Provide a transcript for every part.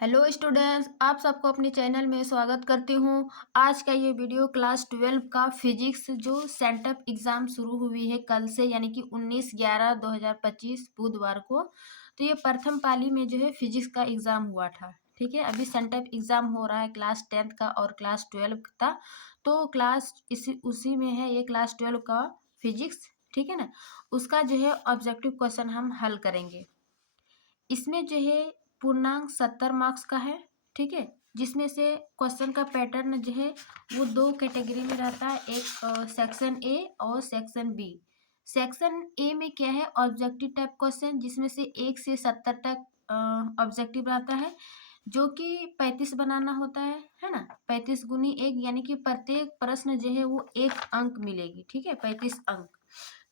Hello students, आप सबको अपने चैनल में स्वागत करती हूँ। आज का ये वीडियो क्लास 12 का फिजिक्स जो सेंटअप एग्ज़ाम शुरू हुई है कल से, यानी कि 19/11/2025 बुधवार को। तो ये प्रथम पाली में जो है फिजिक्स का एग्ज़ाम हुआ था। ठीक है, अभी सेंटअप एग्ज़ाम हो रहा है क्लास 10 का और क्लास 12 का। तो क्लास उसी में है ये क्लास 12 का फिजिक्स। ठीक है ना, उसका जो है ऑब्जेक्टिव क्वेश्चन हम हल करेंगे। इसमें जो है पूर्णांक 70 मार्क्स का है। ठीक है, जिसमें से क्वेश्चन का पैटर्न जो है वो दो कैटेगरी में रहता है, एक सेक्शन ए और सेक्शन बी। सेक्शन ए में क्या है, ऑब्जेक्टिव टाइप क्वेश्चन, जिसमें से 1 से 70 तक ऑब्जेक्टिव रहता है, जो कि 35 बनाना होता है ना। 35 × 1 यानी कि प्रत्येक प्रश्न जो है वो 1 अंक मिलेगी। ठीक है, 35 अंक।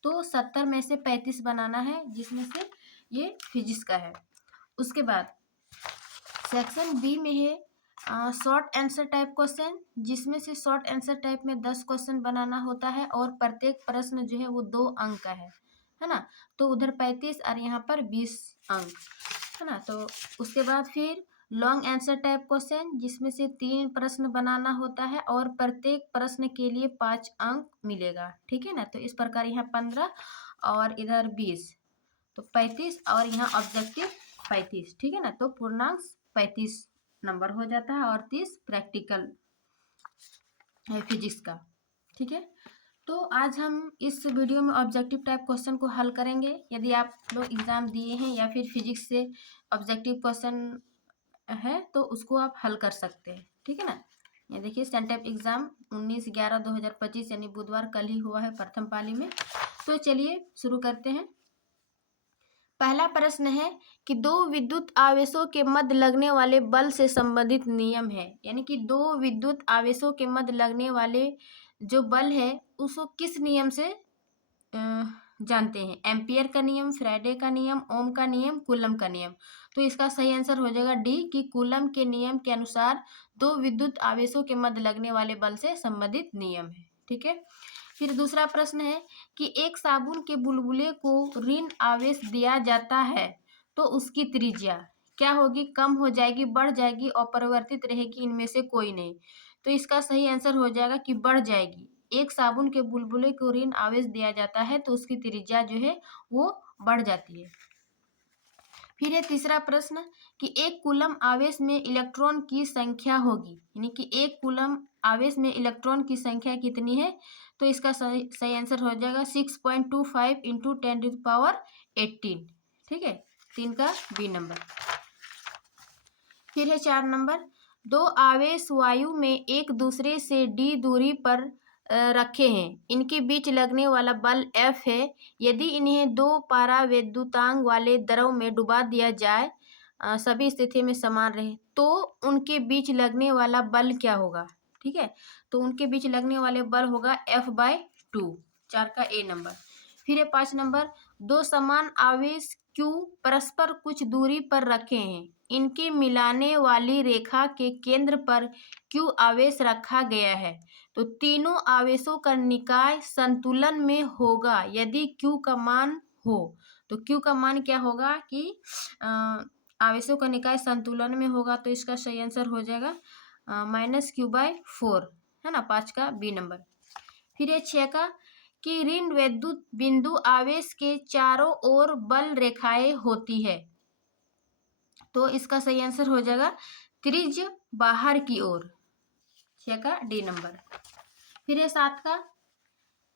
तो 70 में से 35 बनाना है, जिसमें से ये फिजिक्स का है। उसके बाद सेक्शन बी में है शॉर्ट आंसर टाइप क्वेश्चन, जिसमें से शॉर्ट आंसर टाइप में 10 क्वेश्चन बनाना होता है और प्रत्येक प्रश्न जो है वो 2 अंक का है ना। तो उधर 35 और यहाँ पर 20 अंक, है ना। तो उसके बाद फिर लॉन्ग आंसर टाइप क्वेश्चन, जिसमें से 3 प्रश्न बनाना होता है और प्रत्येक प्रश्न के लिए 5 अंक मिलेगा। ठीक है ना, तो इस प्रकार यहाँ 15 और इधर 20, तो 35 और यहाँ ऑब्जेक्टिव 35। ठीक है ना, तो पूर्णांक 35 नंबर हो जाता है और 30 प्रैक्टिकल है फिजिक्स का। ठीक है, तो आज हम इस वीडियो में ऑब्जेक्टिव टाइप क्वेश्चन को हल करेंगे। यदि आप लोग एग्जाम दिए हैं या फिर फिजिक्स से ऑब्जेक्टिव क्वेश्चन है तो उसको आप हल कर सकते हैं। ठीक है ना, ये देखिए सेंटअप एग्जाम 19/11/2025 यानी बुधवार कल ही हुआ है प्रथम पाली में। तो चलिए शुरू करते हैं। पहला प्रश्न है कि दो विद्युत आवेशों के मध्य लगने वाले बल से संबंधित नियम है, यानी कि दो विद्युत आवेशों के मध्य लगने वाले जो बल है उसको किस नियम से जानते हैं। एम्पियर का नियम, फ्राइडे का नियम, ओम का नियम, कूलम का नियम। तो इसका सही आंसर हो जाएगा डी, कि कूलम के नियम के अनुसार दो विद्युत आवेशों के मध्य लगने वाले बल से संबंधित नियम है। ठीक है, फिर दूसरा प्रश्न है कि एक साबुन के बुलबुले को ऋण आवेश दिया जाता है तो उसकी त्रिज्या क्या होगी, कम हो जाएगी, बढ़ जाएगी, अपरिवर्तित रहेगी, इनमें से कोई नहीं। तो इसका सही आंसर हो जाएगा कि बढ़ जाएगी। एक साबुन के बुलबुले को ऋण आवेश दिया जाता है तो उसकी त्रिज्या जो है वो बढ़ जाती है। फिर है तीसरा प्रश्न कि एक कूलम आवेश में इलेक्ट्रॉन की संख्या होगी, यानी कि एक कूलम आवेश में इलेक्ट्रॉन की संख्या कितनी है। तो इसका सही आंसर हो जाएगा 6.25 इंटू 10⁻18। ठीक है, 3 का बी नंबर। फिर है 4 नंबर, दो आवेश वायु में एक दूसरे से d दूरी पर रखे हैं, इनके बीच लगने वाला बल F है। यदि इन्हें दो पारावैद्युतांक वाले द्रव में डुबा दिया जाए, सभी स्थिति में समान रहे, तो उनके बीच लगने वाला बल क्या होगा। ठीक है, तो उनके बीच लगने वाले बल होगा F/2, 4 का ए नंबर। फिर है 5 नंबर, दो समान आवेश Q परस्पर कुछ दूरी पर रखे हैं, इनके मिलाने वाली रेखा के केंद्र पर Q आवेश रखा गया है, तो तीनों आवेशों का निकाय संतुलन में होगा यदि Q का मान हो। तो Q का मान क्या होगा कि आवेशों का निकाय संतुलन में होगा, तो इसका सही आंसर हो जाएगा -Q/4, है ना, 5 का बी नंबर। फिर ये 6 का कि ऋण विद्युत बिंदु आवेश के चारों ओर बल रेखाएं होती है, तो इसका सही आंसर हो जाएगा त्रिज्य बाहर की ओर, 6 का डी नंबर। फिर ये 7 का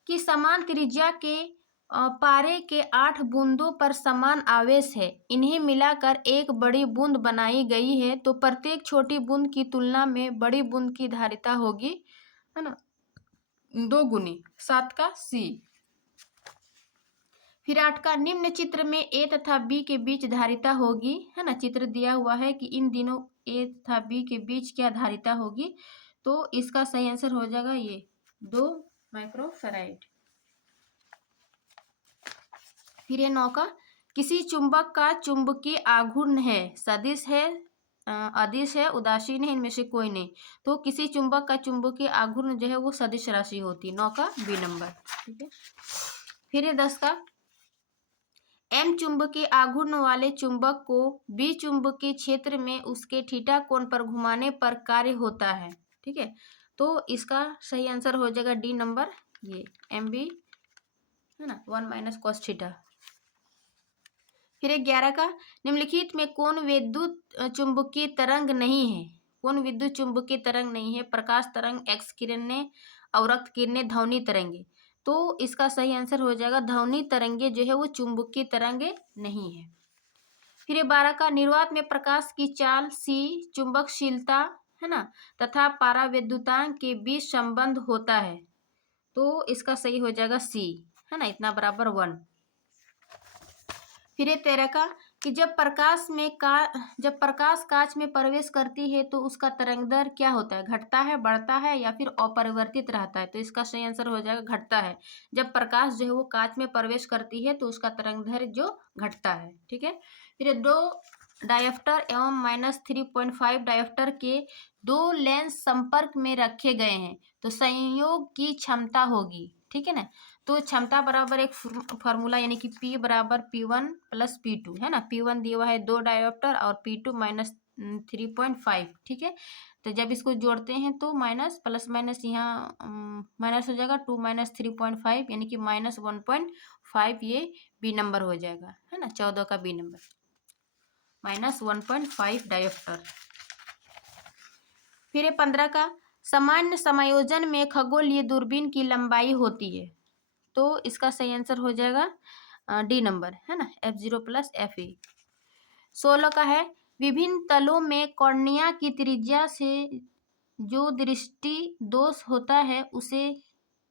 कि समान त्रिज्या के पारे के 8 बूंदों पर समान आवेश है, इन्हें मिलाकर एक बड़ी बूंद बनाई गई है, तो प्रत्येक छोटी बूंद की तुलना में बड़ी बूंद की धारिता होगी, है ना, 2 गुनी, 7 का सी। फिर 8 का निम्न चित्र में ए तथा बी के बीच धारिता होगी, है ना, चित्र दिया हुआ है कि इन दिनों ए तथा बी के बीच क्या धारिता होगी, तो इसका सही आंसर हो जाएगा ये 2 माइक्रोफैराड। फिर ये 9 का किसी चुंबक का चुंबकीय आघूर्ण है, सदिश है, अदिश है, उदासीन है, इनमें से कोई नहीं। तो किसी चुंबक का चुंबकीय आघूर्ण जो है वो सदिश राशि होती है, 9 का बी नंबर। ठीक है, फिर ये 10 का एम चुंबकीय आघूर्ण वाले चुंबक को बी चुंबकीय क्षेत्र में उसके थीटा कोण पर घुमाने पर कार्य होता है। ठीक है, तो इसका सही आंसर हो जाएगा डी नंबर, ये एम बी है ना, 1 - cos थीटा। फिर 11 का, निम्नलिखित में कौन विद्युत चुंबकीय तरंग नहीं है? कौन विद्युत चुंबकीय तरंग नहीं है? प्रकाश तरंग, एक्स किरणें, अवरक्त किरणें, ध्वनि तरंगे। तो इसका सही आंसर हो जाएगा ध्वनि तरंगे जो है वो चुंबकीय तरंगे नहीं है। फिर ये 12 का, निर्वात में प्रकाश की चाल सी, चुंबकशीलता है ना, तथा परावैद्युतांक के बीच संबंध होता है। तो इसका सही हो जाएगा सी, है ना, इतना बराबर 1। फिर ये 13 का, कि जब प्रकाश कांच में प्रवेश करती है तो उसका तरंग दर क्या होता है? घटता है, बढ़ता है या फिर अपरिवर्तित रहता है? तो इसका सही आंसर हो जाएगा घटता है। जब प्रकाश जो है वो कांच में प्रवेश करती है तो उसका तरंग दर जो घटता है। ठीक है, फिर 2 डायोप्टर एवं -3.5 डायोप्टर के 2 लेंस संपर्क में रखे गए हैं तो संयोग की क्षमता होगी। ठीक है ना, तो क्षमता बराबर एक फार्मूला यानी कि P बराबर P1 + P2 है ना। P1 दिया हुआ है 2 डायोप्टर और P2 -3.5। ठीक है, तो जब इसको जोड़ते हैं तो माइनस प्लस माइनस यहाँ माइनस हो जाएगा, 2 - 3.5 यानी कि -1.5, ये बी नंबर हो जाएगा, है ना, 14 का बी नंबर, -1.5 डायोप्टर। फिर 15 का, सामान्य समायोजन में खगोलीय दूरबीन की लंबाई होती है तो इसका सही आंसर हो जाएगा डी नंबर, है ना, F0 + FE। 16 का है, विभिन्न तलों में कॉर्निया की त्रिज्या से जो दृष्टि दोष होता है उसे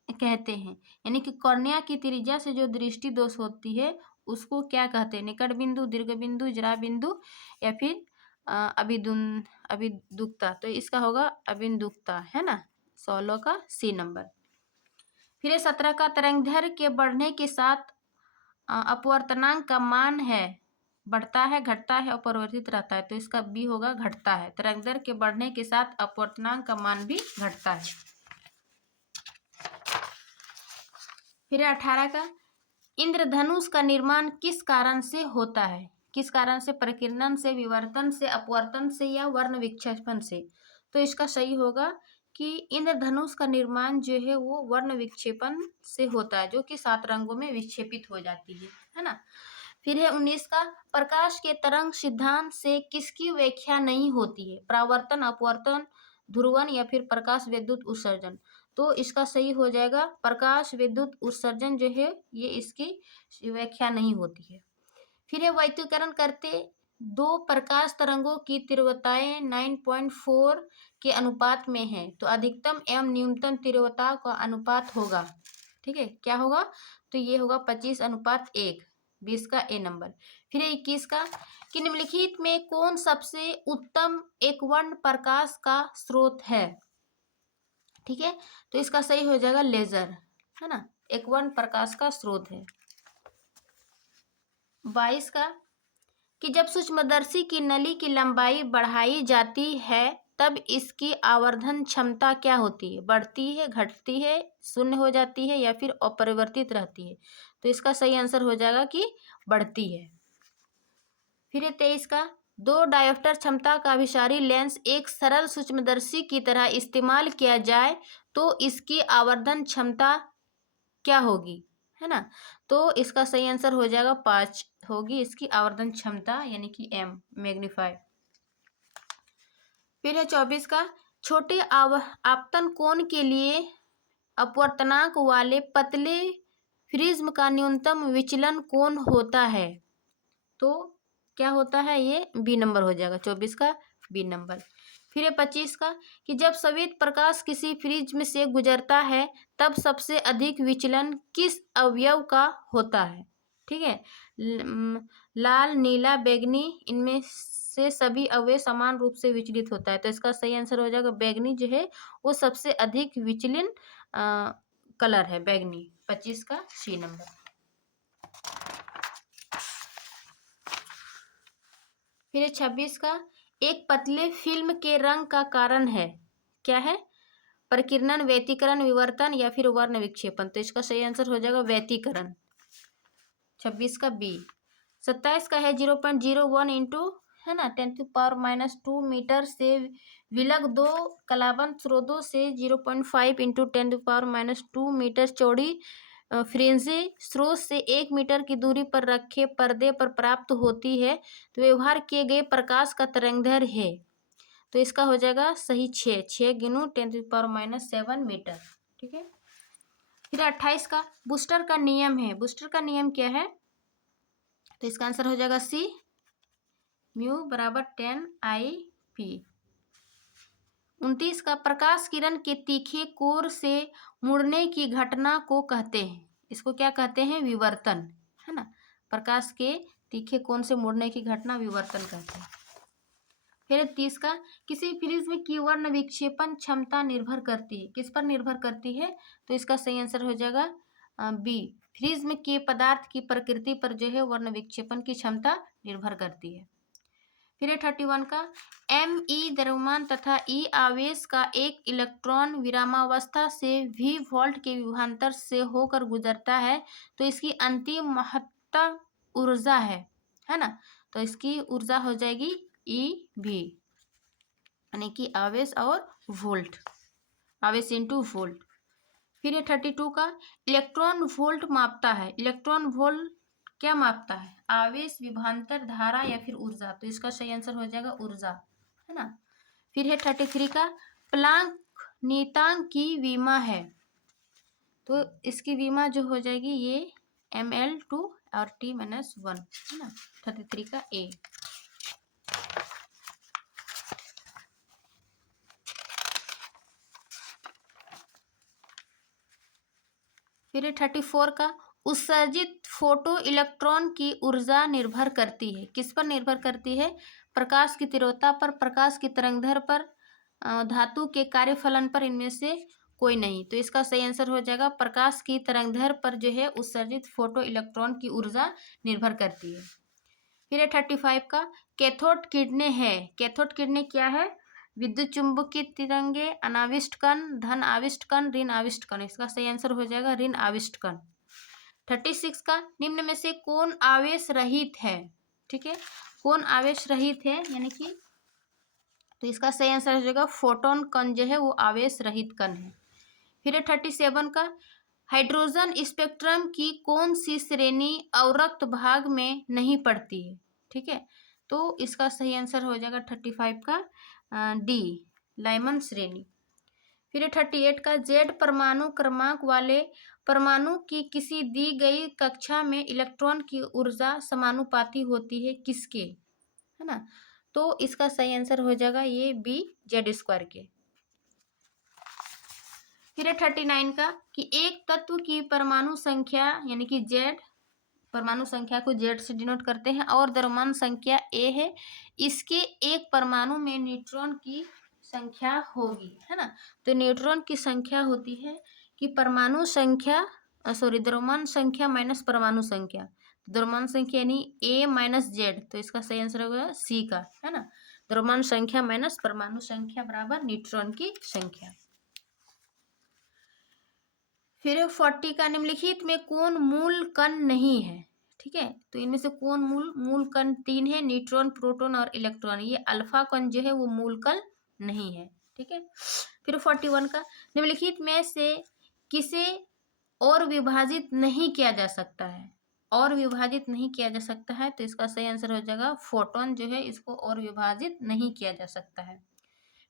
कहते हैं, यानी कि कॉर्निया की त्रिज्या से जो दृष्टि दोष होती है उसको क्या कहते हैं? निकट बिंदु, दीर्घ बिंदु, जरा बिंदु या फिर अभिदुक्ता। तो इसका होगा अभिदुक्ता, है ना, 16 का सी नंबर। फिर 17 का, तरंगदैर्घ्य के बढ़ने के साथ अपवर्तनांक का मान है, बढ़ता है, घटता है, अपरिवर्तित रहता है। तो इसका बी होगा घटता है। तरंगदैर्घ्य के बढ़ने के साथ अपवर्तनांक का मान भी घटता है। फिर 18 का, इंद्रधनुष का निर्माण किस कारण से होता है? किस कारण से? प्रकीर्णन से, विवर्तन से, अपवर्तन से या वर्ण विक्षेपण से? तो इसका सही होगा कि इंद्रधनुष का निर्माण जो है वो वर्ण विक्षेपण से होता है, जो कि 7 रंगों में विक्षेपित हो जाती है ना। फिर है 19 का, प्रकाश के तरंग सिद्धांत से किसकी व्याख्या नहीं होती है? परावर्तन, अपवर्तन, ध्रुवन या फिर प्रकाश विद्युत उत्सर्जन। तो इसका सही हो जाएगा प्रकाश विद्युत उत्सर्जन जो है ये इसकी व्याख्या नहीं होती है। फिर ये वैत्युकरण करते 2 प्रकाश तरंगों की तीव्रताएं 9.4 के अनुपात में है तो अधिकतम एवं न्यूनतम तीव्रता का अनुपात होगा। ठीक है, क्या होगा? तो ये होगा 25:1, 20 का ए नंबर। फिर 21 का, कि निम्नलिखित में कौन सबसे उत्तम एकवर्ण प्रकाश का स्रोत है? ठीक है, तो इसका सही हो जाएगा लेजर, है ना, एकवर्ण प्रकाश का स्रोत है। 22 का, कि जब सूक्ष्मदर्शी की नली की लंबाई बढ़ाई जाती है तब इसकी आवर्धन क्षमता क्या होती है? बढ़ती है, घटती है, शून्य हो जाती है या फिर अपरिवर्तित रहती है? तो इसका सही आंसर हो जाएगा कि बढ़ती है। फिर 23 का, 2 डायोप्टर क्षमता का अभिसारी लेंस एक सरल सूक्ष्मदर्शी की तरह इस्तेमाल किया जाए तो इसकी आवर्धन क्षमता क्या होगी, है ना। तो इसका सही आंसर हो जाएगा 5 होगी इसकी आवर्धन क्षमता, यानी कि एम, मैग्नीफाई। फिर है 24 का, छोटे आपतन कोण के लिए अपवर्तनांक वाले पतले प्रिज्म का न्यूनतम विचलन कोण होता है? तो क्या होता है? ये बी नंबर हो जाएगा, 24 का बी नंबर। फिर 25 का, कि जब श्वेत प्रकाश किसी प्रिज्म से गुजरता है तब सबसे अधिक विचलन किस अवयव का होता है? ठीक है, लाल, नीला, बैंगनी, इनमें से सभी अवयव समान रूप से विचलित होता है। तो इसका सही आंसर हो जाएगा बैंगनी जो है वो सबसे अधिक विचलन कलर है, बैंगनी, 25 का सी नंबर। फिर 26 का, एक पतले फिल्म के रंग का कारण है, क्या है? प्रकीर्णन, व्यतिकरण, विवर्तन या फिर वर्ण विक्षेपण। तो इसका सही आंसर हो जाएगा व्यतिकरण, 26 का बी। 27 का है 0.01 इंटू, है ना, 10⁻⁻2 मीटर से विलग दो कलाबंद स्रोतों से 0.5 इंटू 10⁻⁻2 मीटर चौड़ी फ्रिंजी स्रोत से 1 मीटर की दूरी पर रखे पर्दे पर प्राप्त होती है, तो व्यवहार किए गए प्रकाश का तरंगदैर्घ्य है। तो इसका हो जाएगा सही 6 गुणु 10⁻⁷ मीटर। ठीक है। फिर 28 का बूस्टर का नियम है। बूस्टर का नियम क्या है? तो इसका आंसर हो जाएगा सी, म्यू बराबर 10 I p। 29 का प्रकाश किरण के तीखे कोर से मुड़ने की घटना को कहते हैं, इसको क्या कहते हैं? विवर्तन, है ना। प्रकाश के तीखे कोण से मुड़ने की घटना विवर्तन कहते हैं। फिर 30 का किसी प्रिज्म की वर्ण विक्षेपण क्षमता निर्भर करती है, किस पर निर्भर करती है? तो इसका सही आंसर हो जाएगा बी, प्रिज्म के पदार्थ की प्रकृति पर जो है वर्ण विक्षेपण की क्षमता निर्भर करती है। फिर 31 का Me द्रव्यमान तथा E आवेश का एक इलेक्ट्रॉन विरामावस्था से V वोल्ट के विभवांतर से होकर गुजरता है, तो इसकी अंतिम महत्तम ऊर्जा है ना। तो इसकी ऊर्जा हो जाएगी EV, यानी कि आवेश और वोल्ट, आवेश इंटू वोल्ट। फिर ये 32 का इलेक्ट्रॉन वोल्ट मापता है। इलेक्ट्रॉन वोल्ट क्या मापता है? आवेश, विभवांतर, धारा या फिर ऊर्जा। तो इसका सही आंसर हो जाएगा ऊर्जा, है ना। फिर है 33 का प्लांक नियतांक की विमा है, तो इसकी विमा जो हो जाएगी ये ml2 और T-1, है ना। 33 का ए। फिर 34 का उत्सर्जित फोटो इलेक्ट्रॉन की ऊर्जा निर्भर करती है, किस पर निर्भर करती है? प्रकाश की तीव्रता पर, प्रकाश की तरंगदैर्घ्य पर, धातु के कार्यफलन पर, इनमें से कोई नहीं। तो इसका सही आंसर हो जाएगा प्रकाश की तरंगदैर्घ्य पर जो है उत्सर्जित फोटो इलेक्ट्रॉन की ऊर्जा निर्भर करती है। फिर 35 का कैथोड किरणें है। कैथोड किरणें क्या है? विद्युत चुंबकीय तरंगे, अनाविष्ट कण, धन आविष्ट कण, ऋण आविष्ट कण। इसका सही आंसर हो जाएगा ऋण आविष्ट कण। 36 का निम्न में से कौन आवेश रहित है? ठीक है, कौन आवेश रहित है, यानी कि तो इसका सही आंसर हो जाएगा फोटोन कण जो है वो आवेश रहित कण है। फिर 37 का हाइड्रोजन स्पेक्ट्रम की कौन सी श्रेणी अवरक्त भाग में नहीं पड़ती है? ठीक है, तो इसका सही आंसर हो जाएगा 35 का डी, लाइमन श्रेणी। फिर 38 का जेड परमाणु क्रमांक वाले परमाणु की किसी दी गई कक्षा में इलेक्ट्रॉन की ऊर्जा समानुपाती होती है किसके, है ना। तो इसका सही आंसर हो जाएगा ये बी, Z² के। फिर 39 का कि एक तत्व की परमाणु संख्या, यानी कि Z, परमाणु संख्या को Z से डिनोट करते हैं, और द्रव्यमान संख्या A है, इसके एक परमाणु में न्यूट्रॉन की संख्या होगी, है ना। तो न्यूट्रॉन की संख्या होती है कि परमाणु संख्या द्रव्यमान संख्या माइनस परमाणु संख्या। द्रव्यमान संख्या यानी A-Z, तो इसका सही आंसर होगा सी का, है ना। द्रव्यमान संख्या माइनस परमाणु संख्या बराबर न्यूट्रॉन की संख्या। फिर 40 का निम्नलिखित में कौन मूल कण नहीं है? ठीक है, तो इनमें से कौन मूल कण 3 है, न्यूट्रॉन, प्रोटॉन और इलेक्ट्रॉन। ये अल्फा कण जो है वो मूल कण नहीं है। ठीक है। फिर 41 का निम्नलिखित में से किसे और विभाजित नहीं किया जा सकता है? और विभाजित नहीं किया जा सकता है, तो इसका सही आंसर हो जाएगा फोटोन जो है इसको और विभाजित नहीं किया जा सकता है।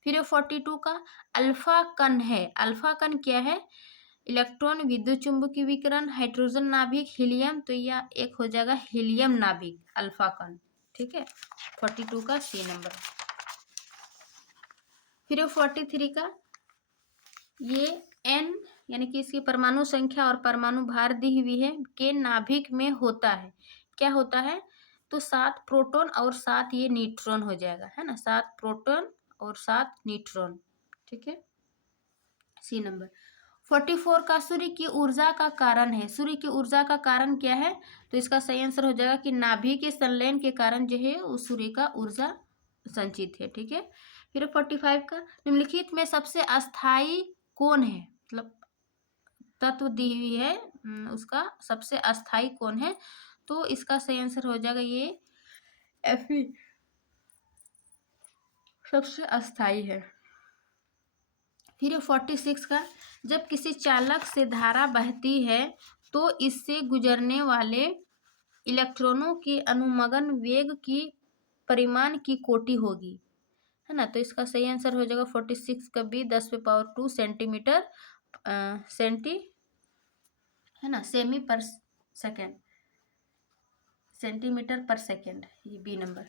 फिर 42 का अल्फा कण है। अल्फा कण क्या है? इलेक्ट्रॉन, विद्युत चुंबकीय विकिरण, हाइड्रोजन नाभिक, हीलियम। तो यह एक हो जाएगा हीलियम नाभिक, अल्फा कण। ठीक है, 42 का सी नंबर। फिर 43 का ये n, यानी कि इसकी परमाणु संख्या और परमाणु भार दी हुई है, के नाभिक में होता है। क्या होता है? तो 7 प्रोटॉन और 7 ये न्यूट्रॉन हो जाएगा, है ना। 7 प्रोटॉन और 7 न्यूट्रॉन। ठीक है, सी नंबर। 44 का सूर्य की ऊर्जा का कारण है। सूर्य की ऊर्जा का कारण क्या है? तो इसका सही आंसर हो जाएगा कि नाभि के संलयन के कारण जो है उस सूर्य का ऊर्जा संचित है। ठीक है। फिर 45 का निम्नलिखित में सबसे अस्थाई कौन है? मतलब तत्व दी हुई है, उसका सबसे अस्थाई कौन है? तो इसका सही आंसर हो जाएगा ये Fe सबसे अस्थाई है। फिर 46 का, जब किसी चालक से धारा बहती है तो इससे गुजरने वाले इलेक्ट्रॉनों के अनुमगन वेग की परिमाण की कोटि होगी, है ना। तो इसका सही आंसर हो जाएगा 46 का बी, 10⁻² सेंटीमीटर है ना, सेमी पर सेकेंड, सेंटीमीटर पर सेकेंड, ये बी नंबर।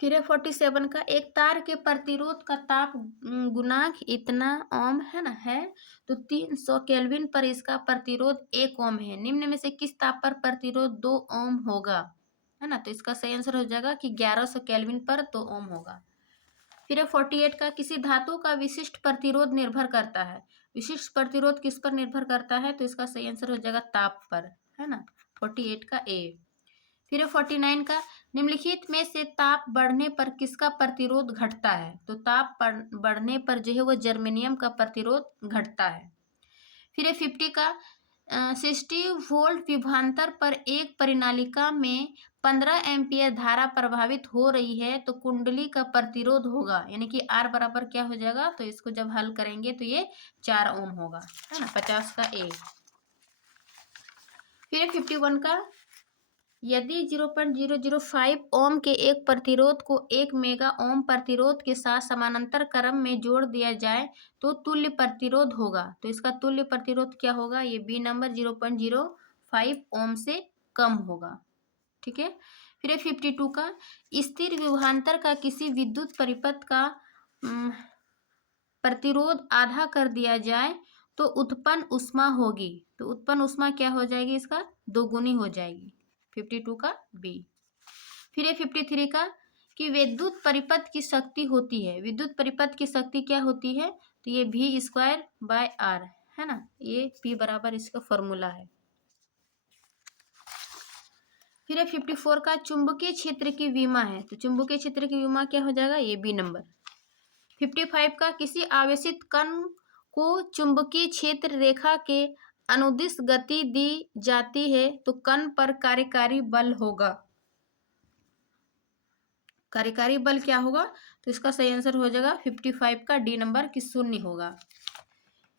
फिर है 47 का, एक तार के प्रतिरोध का ताप गुणांक इतना ओम है ना है, तो 300 केल्विन पर इसका प्रतिरोध 1 ओम है। निम्न में से किस ताप पर प्रतिरोध 2 ओम होगा, है ना। तो इसका सही आंसर हो जाएगा कि 1100 केल्विन पर 2 ओम होगा। फिर है 48 का, किसी धातु का विशिष्ट प्रतिरोध निर्भर करता है। विशिष्ट प्रतिरोध किस पर निर्भर करता है, तो इसका सही आंसर हो जाएगा ताप पर, है ना, 48 का ए। फिर 49 का, निम्नलिखित में से ताप बढ़ने पर किसका प्रतिरोध घटता है, तो ताप बढ़ने पर जो है वो जर्मेनियम का प्रतिरोध घटता है। फिर 50 का, 60 वोल्ट विभवांतर पर एक परिनालिका में 15 एम्पियर धारा प्रभावित हो रही है, तो कुंडली का प्रतिरोध होगा, यानी कि आर बराबर क्या हो जाएगा, तो इसको जब हल करेंगे तो ये 4 ओम होगा, है ना, 50 का ए। फिर 51 का, यदि 0.005 ओम के एक प्रतिरोध को 1 मेगा ओम प्रतिरोध के साथ समानांतर क्रम में जोड़ दिया जाए तो तुल्य प्रतिरोध होगा। तो इसका तुल्य प्रतिरोध क्या होगा, ये बी नंबर 0.05 ओम से कम होगा, ठीक है। फिर 52 का, स्थिर विभवांतर का किसी विद्युत परिपथ का प्रतिरोध आधा कर दिया जाए तो उत्पन्न ऊष्मा होगी। तो उत्पन्न ऊष्मा क्या हो जाएगी, इसका दोगुनी हो जाएगी, 52 का बी। फिर 53 का, कि विद्युत परिपथ की शक्ति होती है। विद्युत परिपथ की शक्ति क्या होती है, तो ये V²/R, है ना, ये P बराबर इसका फॉर्मूला है। फिर 54 का, चुंबकीय क्षेत्र की विमा है। तो चुंबकीय क्षेत्र की विमा क्या हो जाएगा, ये बी नंबर। 55 का, किसी आवेशित कण को चुंबकीय क्षेत्र रेखा के अनुदिश गति दी जाती है तो कण पर कार्यकारी बल होगा। कार्यकारी बल क्या होगा, तो इसका सही आंसर हो जाएगा 55 का डी नंबर की 0 होगा।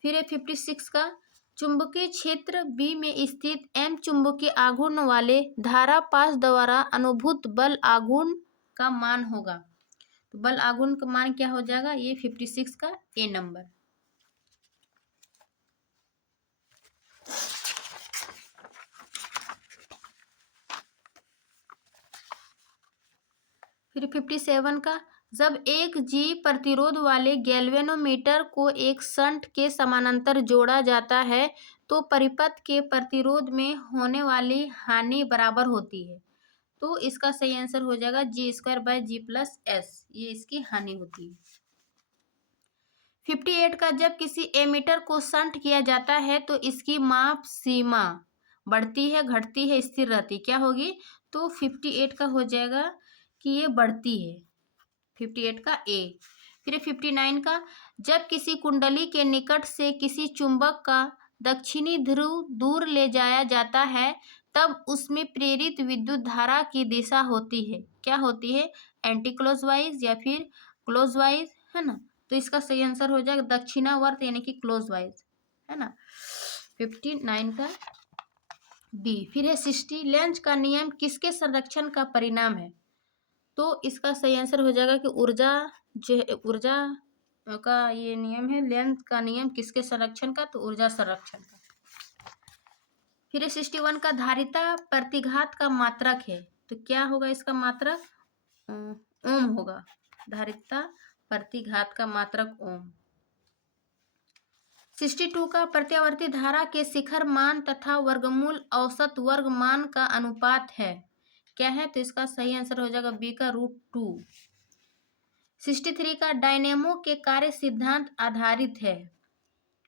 फिर है 56 का, चुंबकीय क्षेत्र बी में स्थित एम चुंबकीय आघूर्ण वाले धारा पास द्वारा अनुभूत बल आघूर्ण का मान होगा। तो बल आघूर्ण का मान क्या हो जाएगा, ये 56 का ए नंबर। फिर 57 का, जब एक जी प्रतिरोध वाले गैल्वेनोमीटर को एक शंट के समानांतर जोड़ा जाता है तो परिपथ के प्रतिरोध में होने वाली हानि बराबर होती है। तो इसका सही आंसर हो जाएगा G²/G+S, ये इसकी हानि होती है। 58 का, जब किसी एमीटर को शंट किया जाता है तो इसकी माप सीमा बढ़ती है, घटती है, स्थिर रहती, क्या होगी, तो 58 का हो जाएगा कि ये बढ़ती है, 58 का ए। फिर 59 का, जब किसी कुंडली के निकट से किसी चुंबक का दक्षिणी ध्रुव दूर ले जाया जाता है तब उसमें प्रेरित विद्युत धारा की दिशा होती है, क्या होती है, एंटी क्लॉकवाइज या फिर क्लॉकवाइज, है ना। तो इसका सही आंसर हो जाएगा दक्षिणावर्त यानी कि क्लॉकवाइज, है ना, 59 का बी। फिर है 60, लेंज का नियम किसके संरक्षण का परिणाम है। तो इसका सही आंसर हो जाएगा कि ऊर्जा का ये नियम है, लेंज का नियम किसके संरक्षण का, तो ऊर्जा संरक्षण का। फिर 61 का, धारिता प्रतिघात का मात्रक है। तो क्या होगा इसका मात्रक, ओम होगा, धारिता प्रतिघात का मात्रक ओम। 62 का, प्रत्यावर्ती धारा के शिखर मान तथा वर्गमूल औसत वर्ग मान का अनुपात है, क्या है, तो इसका सही आंसर हो जाएगा बी का √2। 63 का, डायनेमो के कार्य सिद्धांत आधारित है।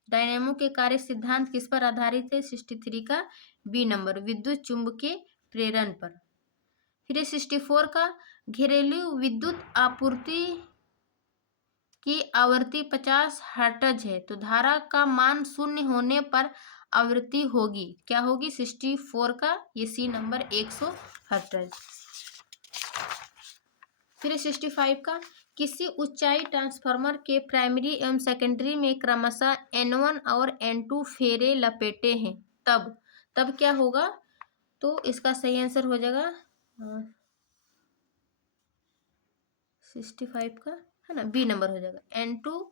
डायनेमो के कार्य सिद्धांत किस पर आधारित है, 63 का बी नंबर, विद्युत चुंबकीय प्रेरण पर। फिर 64 का, घरेलू विद्युत आपूर्ति की आवृत्ति 50 हर्ट्ज है तो धारा का मान 0 होने पर आवृत्ति होगी। क्या होगी? 64 का ये सी नंबर 100 हर्ट्ज। फिर 65 का, किसी ऊंचाई ट्रांसफार्मर के प्राइमरी एवं सेकेंडरी में क्रमशः N1 और N2 फेरे लपेटे हैं, तब क्या होगा? तो इसका सही आंसर हो जाएगा 65 का, है ना, बी नंबर हो जाएगा। N2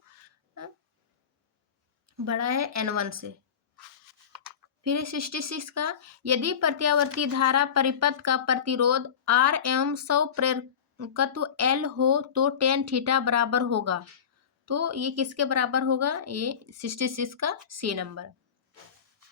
बड़ा है N1 से। फिर 66 का, यदि प्रत्यावर्ती धारा परिपथ का प्रतिरोध R एवं प्रेरकत्व L हो तो tan थीटा बराबर होगा। तो ये किसके बराबर होगा? ये 66 का सी नंबर।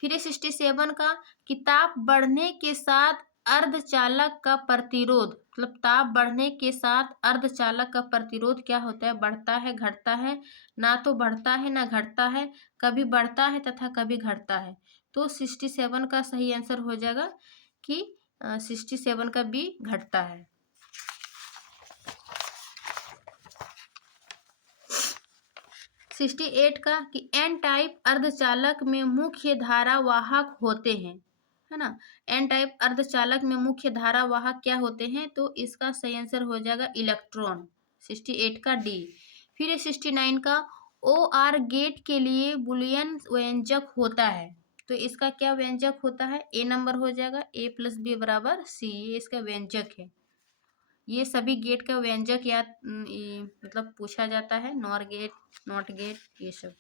फिर 67 का, कि ताप बढ़ने के साथ अर्धचालक का प्रतिरोध, मतलब ताप बढ़ने के साथ अर्धचालक का प्रतिरोध क्या होता है? बढ़ता है, घटता है? ना तो बढ़ता है ना घटता है, कभी बढ़ता है तथा कभी घटता है। तो 67 का सही आंसर हो जाएगा कि 67 का बी, घटता है। 68 का, कि एन टाइप अर्धचालक में मुख्य धारा वाहक होते हैं, है ना। एन टाइप अर्धचालक में मुख्य धारा वाहक क्या होते हैं? तो इसका सही आंसर हो जाएगा इलेक्ट्रॉन, 68 का डी। फिर 69 का, ओ आर गेट के लिए बुलियन व्यंजक होता है, तो इसका क्या व्यंजक होता है? ए नंबर हो जाएगा, ए प्लस बी बराबर सी, ये इसका व्यंजक है। ये सभी गेट का व्यंजक या मतलब पूछा जाता है, नॉर गेट, नॉट गेट, ये सब।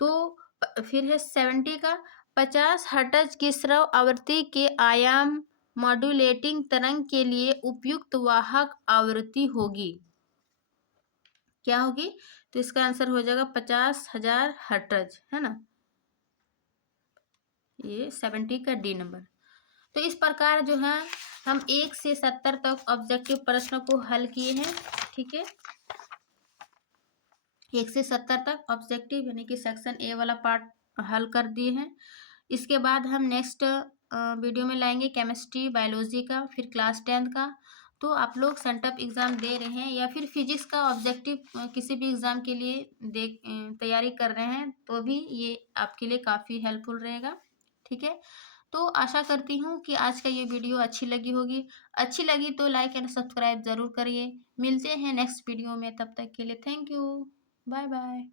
तो फिर है 70 का, 50 हर्ट्ज की श्रव्य आवृत्ति के आयाम मॉड्यूलेटिंग तरंग के लिए उपयुक्त वाहक आवृत्ति होगी। क्या होगी? तो इसका आंसर हो जाएगा 50,000 हर्ट्ज, है ना। ये 70 का डी नंबर। तो इस प्रकार जो है हम 1 से 70 तक ऑब्जेक्टिव प्रश्नों को हल किए हैं। ठीक है, 1 से 70 तक ऑब्जेक्टिव यानी कि सेक्शन ए वाला पार्ट हल कर दिए हैं। इसके बाद हम नेक्स्ट वीडियो में लाएंगे केमिस्ट्री, बायोलॉजी का, फिर क्लास 10 का। तो आप लोग सेंटअप एग्ज़ाम दे रहे हैं या फिर फिजिक्स का ऑब्जेक्टिव किसी भी एग्ज़ाम के लिए तैयारी कर रहे हैं तो भी ये आपके लिए काफ़ी हेल्पफुल रहेगा। ठीक है, तो आशा करती हूँ कि आज का ये वीडियो अच्छी लगी होगी। अच्छी लगी तो लाइक एंड सब्सक्राइब ज़रूर करिए। मिलते हैं नेक्स्ट वीडियो में, तब तक के लिए थैंक यू, बाय बाय।